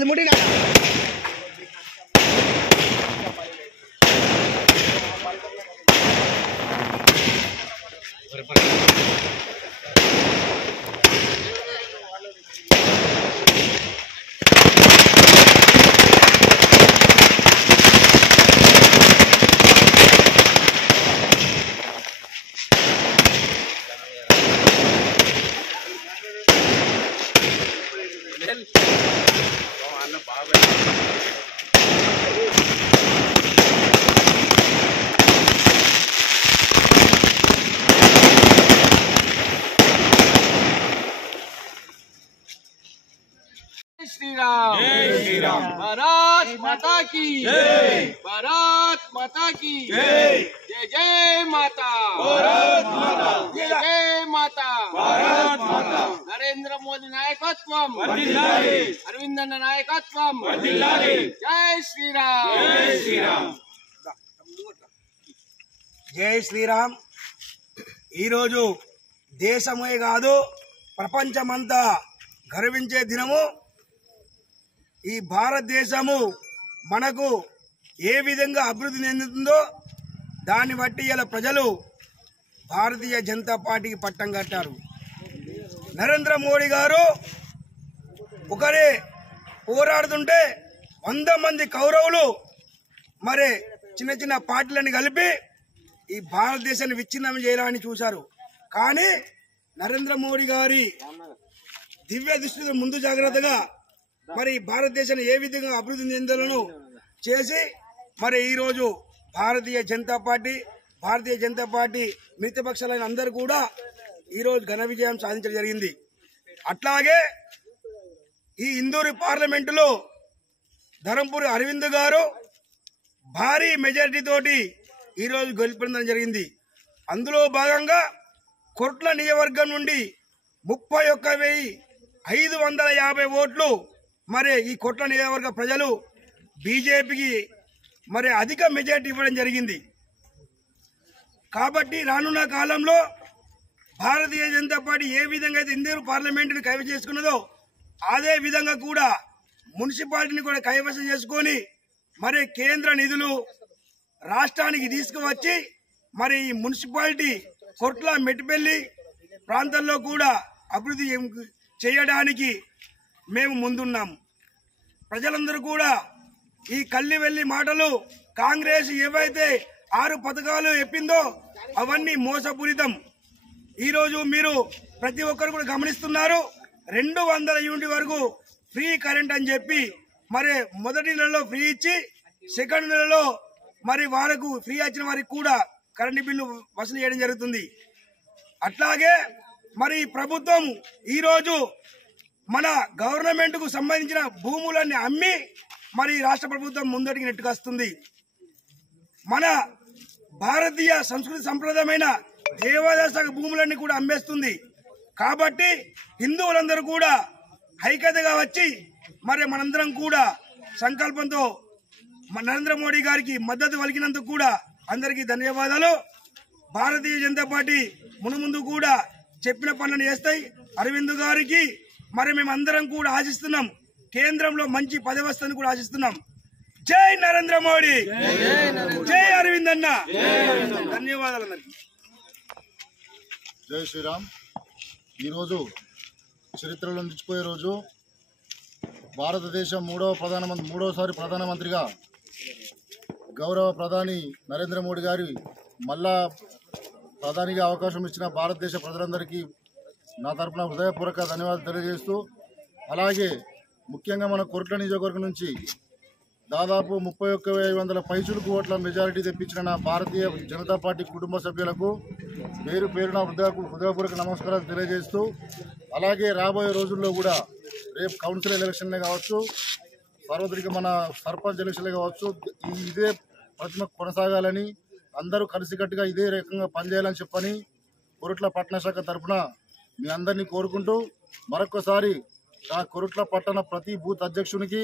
जल्दी मुड़ी ना श्री राम जय श्री राम। भारत माता की जय, भारत माता की जय, जय जय माता भारत माता, जय जय माता भारत माता। नरेंद्र मोदी नायकत्वम वर्धिल्लाले, अरविंदन नायकत्वम वर्धिल्लाले। जय श्री राम जय श्री राम। జై శ్రీరామ్। ఈరోజు దేశమే కాదు ప్రపంచమంతా గర్వించే దినము। ఈ భారతదేశము మనకు ఏ విధంగా అభివృద్ధి చెందుతుందో దాన్ని బట్టి ఇలా ప్రజలు భారతీయ జనతా పార్టీకి పట్టం కట్టారు। నరేంద్ర మోడీ గారు ఒకరే పోరాడుతుంటే 100 మంది కౌరవులు మరి చిన్న చిన్న పార్టీలను కలిపి ఈ భారతదేశాన్ని విచ్ఛిన్నం చేయాలని చూశారు। కానీ నరేంద్ర మోడీ గారి దివ్య దృష్టితో ముందు జాగ్రత్తగా మరి భారతదేశాన్ని ఏ విధంగా అభివృద్ధి చెందాలను చేసి మరి ఈరోజు భారతీయ జనతా పార్టీ మిత్రపక్షాలైన అందరూ కూడా ఈరోజు ఘన విజయం సాధించడం జరిగింది। అట్లాగే ఈ ఇందూరు పార్లమెంటులో ధరంపూరి అరవింద్ గారు భారీ మెజారిటీ తోటి ఈరోజు గెలుపొందడం జరిగింది। అందులో భాగంగా కొట్ల నియోజకవర్గం నుండి 31,550 ఓట్లు మరి ఈ కొట్ల నియోజకవర్గ ప్రజలు బీజేపీకి మరి అధిక మెజారిటీ ఇవ్వడం జరిగింది। కాబట్టి రానున్న కాలంలో భారతీయ జనతా పార్టీ ఏ విధంగా అయితే ఇందూరు పార్లమెంటుని కైవసం చేసుకున్నదో అదే విధంగా కూడా మున్సిపాలిటీని కూడా కైవసం చేసుకొని మరి కేంద్ర నిధులు రాష్ట్రానికి తీసుకువచ్చి మరి ఈ మున్సిపాలిటీ కొట్ల మెట్టిపల్లి ప్రాంతాల్లో కూడా అభివృద్ధి చేయడానికి మేము ముందున్నాం। ప్రజలందరూ కూడా ఈ కల్లి వెల్లి మాటలు కాంగ్రెస్ ఏవైతే 6 పథకాలు చెప్పిందో అవన్నీ మోసపూరితం। ఈరోజు మీరు ప్రతి ఒక్కరు కూడా గమనిస్తున్నారు 200 యూనిట్ వరకు ఫ్రీ కరెంట్ అని చెప్పి మరి మొదటి నెలలో ఫ్రీ ఇచ్చి సెకండ్ నెలలో మరి వారికి ఫ్రీ వచ్చిన వారికి కూడా కరెంటు బిల్లు వసూలు చేయడం జరుగుతుంది। అట్లాగే మరి ప్రభుత్వం ఈరోజు మన గవర్నమెంట్ కు సంబంధించిన భూములన్నీ అమ్మి మరి రాష్ట్ర ప్రభుత్వం ముందటికి నెట్టుకొస్తుంది। మన భారతీయ సంస్కృతి సంప్రదాయమైన దేవాదాయ భూములన్నీ కూడా అమ్మేస్తుంది। కాబట్టి హిందువులందరూ కూడా ఐక్యతగా వచ్చి మరి మనందరం కూడా సంకల్పంతో నరేంద్ర మోడీ గారికి మద్దతు పలికినందుకు కూడా అందరికీ ధన్యవాదాలు। భారతీయ జనతా పార్టీ మునుముందు కూడా చెప్పిన పనులను చేస్తాయి। అరవింద్ గారికి మరి మేమందరం కూడా ఆశిస్తున్నాం, కేంద్రంలో మంచి పదవి వస్తుందని కూడా ఆశిస్తున్నాం। జై నరేంద్ర మోడీ, జై అరవింద్ అన్న, ధన్యవాదాలు అందరికీ। జై శ్రీరామ్। ఈరోజు చరిత్రలో నిలిచిపోయే రోజు భారతదేశం మూడోసారి ప్రధానమంత్రిగా గౌరవ ప్రధాని నరేంద్ర మోడీ గారి మళ్ళా ప్రధానిగా అవకాశం ఇచ్చిన భారతదేశ ప్రజలందరికీ నా తరపున హృదయపూర్వక ధన్యవాదాలు తెలియజేస్తూ, అలాగే ముఖ్యంగా మన కొట్ల నియోజకవర్గం నుంచి దాదాపు 31,500 పైచులకు ఓట్ల మెజారిటీ తెప్పించిన నా భారతీయ జనతా పార్టీ కుటుంబ సభ్యులకు పేరున హృదయపూర్వక నమస్కారాలు తెలియజేస్తూ, అలాగే రాబోయే రోజుల్లో కూడా రేపు కౌన్సిల్ ఎలక్షన్లే కావచ్చు, సార్వత్రిక మన సర్పంచ్ ఎలక్షన్లే కావచ్చు, ఇదే ప్రతిమ కొనసాగాలని అందరూ కలిసికట్టుగా ఇదే రకంగా పనిచేయాలని చెప్పని కొరుట్ల పట్టణ శాఖ తరఫున మీ అందరినీ కోరుకుంటూ మరొకసారి నా కొరుట్ల పట్టణ ప్రతి బూత్ అధ్యక్షునికి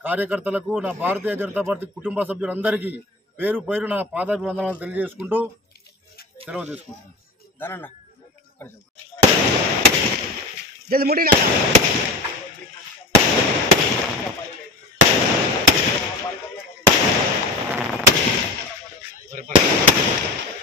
కార్యకర్తలకు నా భారతీయ జనతా పార్టీ కుటుంబ సభ్యులందరికీ పేరు పేరు నా పాదాభివందనాలు తెలియజేసుకుంటూ సెలవు తీసుకుంటున్నాను। Prepara.